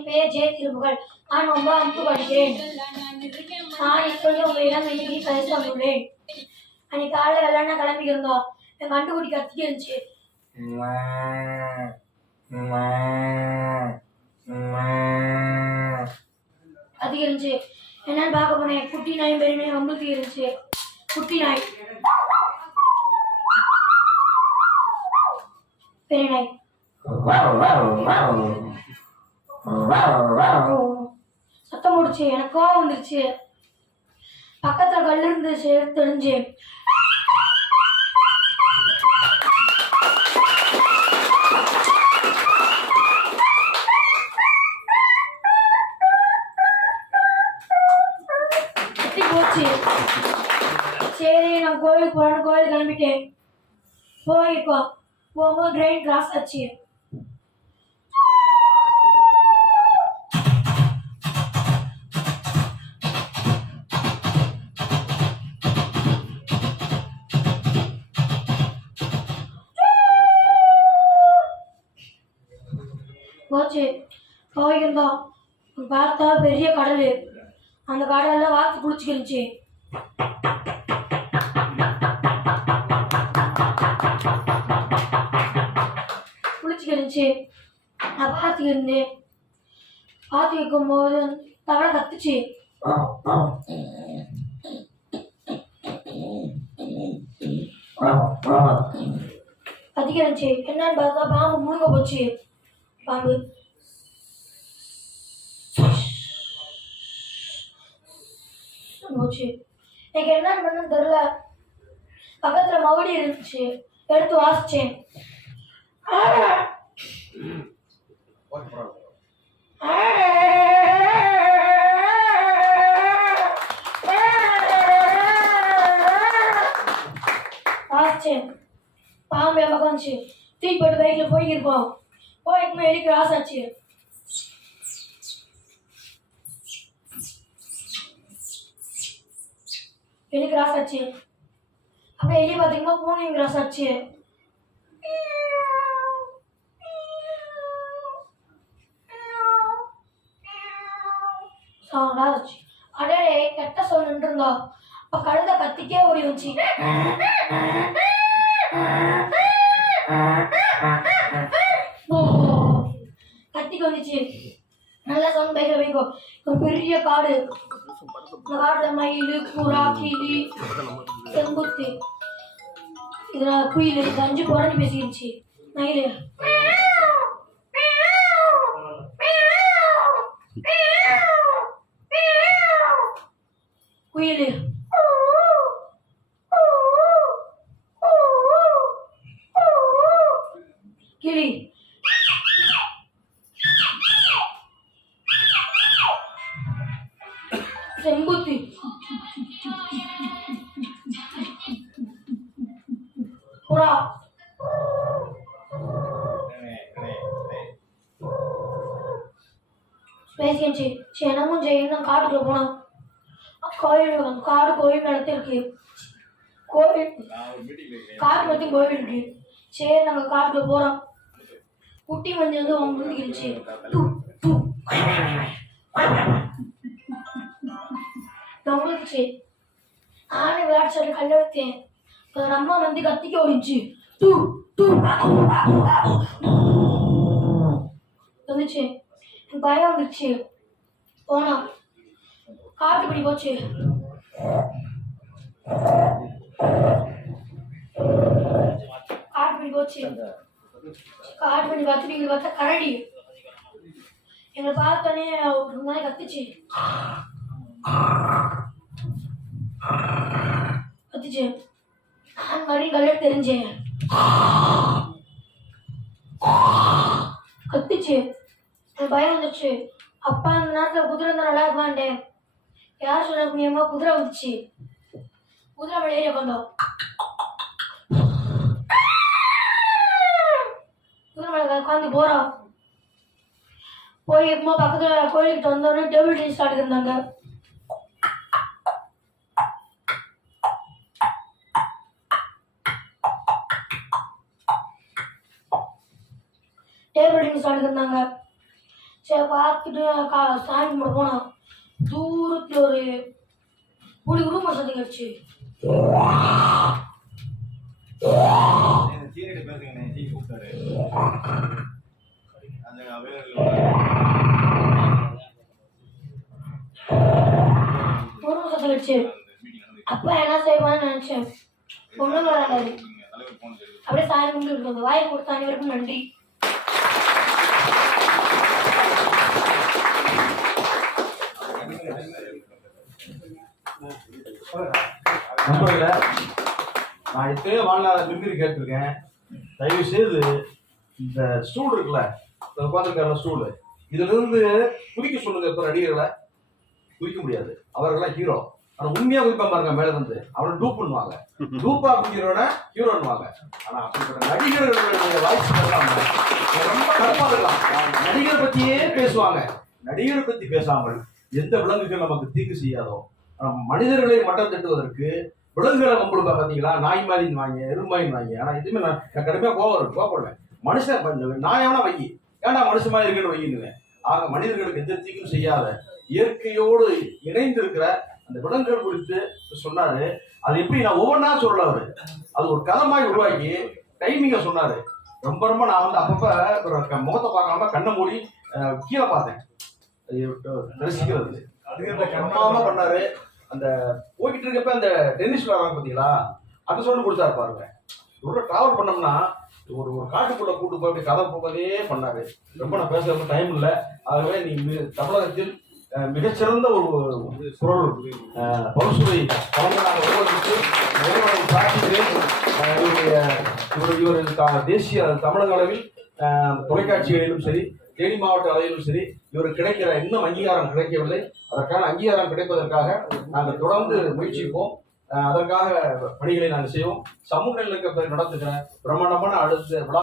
என் பெயர் ஜெய திருப்புகள். நான் 9வது படிக்கிறேன். நான் இப்பொழுது உங்களிடம் இன்னைக்கு கதை சொல்கிறேன். அன்னைக்கு காலையில் வெள்ளனா கிளம்பி இருந்தோம். என் கண்டுபிடி கத்திட்டு இருந்துச்சு. கத்திட்டு இருந்துச்சு. என்னன்னு பார்க்க போனேன். குட்டி நாய் பெரிய நாய் வம்புக்கு இருந்துச்சு. குட்டி நாய் பெரிய நாய் சத்தம் போடுச்சு. எனக்கு கோவம் வந்துருச்சு. பக்கத்துல கல் இருந்துச்சு, தெரிஞ்சு போச்சு. சரி நான் கோயிலுக்கு போறேன்னு கோயில் கிளம்பிட்டேன். போயிருக்கோம். போகும்போது ட்ரெயின் கிராஸ் ஆச்சு. போச்சு. போயிருந்தோம். பார்த்தா பெரிய கடல். அந்த கடலில் வாத்து குளிச்சுக்கிருந்துச்சு. குளிச்சுக்கிருந்துச்சு. நான் பார்த்துக்கிருந்தேன். பார்த்து வைக்கும்போது தவளை கத்துச்சு. கத்திக்கிருந்துச்சு. என்னன்னு பார்த்தா பாம்பு முழுங்க போச்சு. பாம்பு போச்சு. எனக்கு என்ன பண்ணு தெரியல. பக்கத்துல மகுடி இருந்துச்சு. எடுத்து வாசிச்சேன். வாசிச்சேன். பாம்பு என் பக்கம் வந்துச்சு. தூக்கி போட்டு பைக்ல போயிருப்போம். போய்க்குமே எலி கிராஸ் ஆச்சு. எலி கிராஸ் ஆச்சு. அப்படியே எலி பார்த்தீங்கன்னா பூனையும் கிராஸ் ஆச்சு. ஆச்சு. அடே கெட்ட சொல்லிட்டு இருந்தோம். அப்ப கழுத கத்திக்கே ஓடி வந்துச்சு. கத்திக்கு வந்துச்சு. நல்லா சவுண்ட் பைக்ல வைக்கோ. ஒரு பெரிய காடு. இந்த காட்டுல மயில், புறா, கிளி, செம்புத்தி, இதுல குயில், இது 5 குரங்கு பேசிடுச்சு. மயில் குயில் கிளி செம்புத்தி புறா பேசியாச்சு. என்னமும் செய்யணும். காட்டுக்குள்ள போனோம். கோயில் காடு கோயில் நடத்தி இருக்கு. கோவில் காட்டு நடத்தி கோவில் இருக்கு. சரி நாங்க காட்டுக்குள்ள போறோம். குட்டி மஞ்சள் வந்து அவங்க முடிஞ்சிருச்சு. நம்மளுக்கு நானே விளையாட்டு சொல்லி கல்ல வைத்தேன். ஒரு அம்மா வந்து கத்திக்க ஓடிச்சு. வந்துச்சு. எனக்கு பயம் வந்துருச்சு. போனா காட்டுப்படி போச்சு. காட்டுப்படி போச்சு. காட்டுப்படி பார்த்துட்டு இங்க பார்த்தா கரடி. எங்களை பார்த்தோன்னே ஒரு மாதிரி கத்துச்சு. கத்துச்சு. நான் மறுபடியும் கல்ல தெரிஞ்சேன். கத்துச்சு. எனக்கு பயம் வந்துச்சு. அப்பா அந்த நேரத்தில் குதிரை இருந்தால் நல்லா இருப்பான்ட்டேன். யார் சொல்ல முடியாம குதிரை வந்துச்சு. குதிரை மேலே ஏறி உட்காந்தோம். குதிரை மேலே உட்காந்து போறோம். போய் எப்போ பக்கத்துல கோயிலுக்கு வந்தோடனே டேபிள் டென்னிஸ் ஆடிட்டு இருந்தாங்க. டேபிள் டென்னிஸ் ஆடிட்டு இருந்தாங்க. சரி பார்த்துட்டு சாமி கும்பிட போனோம். தூரத்தில் ஒரு புலி குடும்ப சத்தம் கிடச்சி. குடும்ப சத்தம் கிடச்சி. அப்பா என்ன செய்வான்னு நினைச்சேன். ஒண்ணும் வராது. அப்படியே சாமி கும்பிட்டு இருந்தது. வாய் கொடுத்த அனைவருக்கும் நன்றி. நண்பர்களே, நான் இப்பயே வாழ்நாள் விரும்பி கேட்டிருக்கேன். தயவு செய்து இந்த ஸ்டூல் இருக்குல்ல, உட்காந்துருக்காரு ஸ்டூலு, இதுல இருந்து குதிக்க சொல்லுங்க. இப்ப நடிகர்களை குதிக்க முடியாது, அவர்கள்லாம் ஹீரோ. ஆனா உண்மையா குதிப்பா பாருங்க, மேல இருந்து அவனை டூப் பண்ணுவாங்க. டூப்பா குதிக்கிறவன ஹீரோன்னுவாங்க. ஆனா அப்படிப்பட்ட நடிகர்களுடைய வாய்ஸ் ரொம்ப கடுப்பா இருக்கலாம். நடிகரை பத்தியே பேசுவாங்க. நடிகரை பத்தி பேசாமல் எந்த விலங்குகள் நமக்கு தீங்கு செய்யாதோ, மனிதர்களை மட்டம் தட்டுவதற்கு விலங்குகளை வம்புடுப்பா பாத்தீங்களா, நாய் மாதிரின்னு வாங்க, எருமாயின்னு வாங்க. ஆனா இதுமே நான் கடுமையா கோவப்படுவேன். மனுஷன் நாயவனா வை, ஏன்னா மனுஷன் மாதிரி இருக்குன்னு வையினுவேன். ஆக மனிதர்களுக்கு எந்த தீங்கும் செய்யாத இயற்கையோடு இணைந்து இருக்கிற அந்த விலங்குகள் குறித்து சொன்னாரு. அது எப்படி நான் ஒவ்வொன்றா சொல்ல, அவரு அது ஒரு கதமாய் உருவாக்கி டைமிங்க சொன்னாரு. ரொம்ப ரொம்ப நான் வந்து அப்பப்ப முகத்தை பார்க்காம கண்ணை மூடி கீழே பார்த்தேன் ரசிக்கிறது. பிரம்மாதமா பண்ணாரு. அந்த போய்கிட்டு இருக்கப்ப அந்த டென்னிஸ் விளையாடுறாங்க பாத்தீங்களா, அந்த சொல்லி கொடுத்தாரு பாருங்க. இவ்வளோ டிராவல் பண்ணோம்னா ஒரு காட்டுக்குள்ள கூட்டு போய் அப்படி கதை போகவே பண்ணாரு. ரொம்ப நான் பேசுறது டைம் இல்லை. ஆகவே நீ தமிழகத்தில் மிகச்சிறந்த ஒரு குரல் பல்சுவை கலைஞராக உருவாக்கிட்டு இறைவனை பிரார்த்திக்கிறேன். இவர் தேசிய தமிழக அளவில் தொலைக்காட்சிகளிலும் சரி, தேனி மாவட்ட அளவிலும் சரி, இவருக்கு கிடைக்கிற இன்னும் அங்கீகாரம் கிடைக்கவில்லை. அதற்கான அங்கீகாரம் கிடைப்பதற்காக நாங்கள் தொடர்ந்து முயற்சிப்போம். அதற்காக பணிகளை நாங்கள் செய்வோம். சமூக நிலைக்கு நடத்துகிற பிரமாண்டமான அடுத்த விழா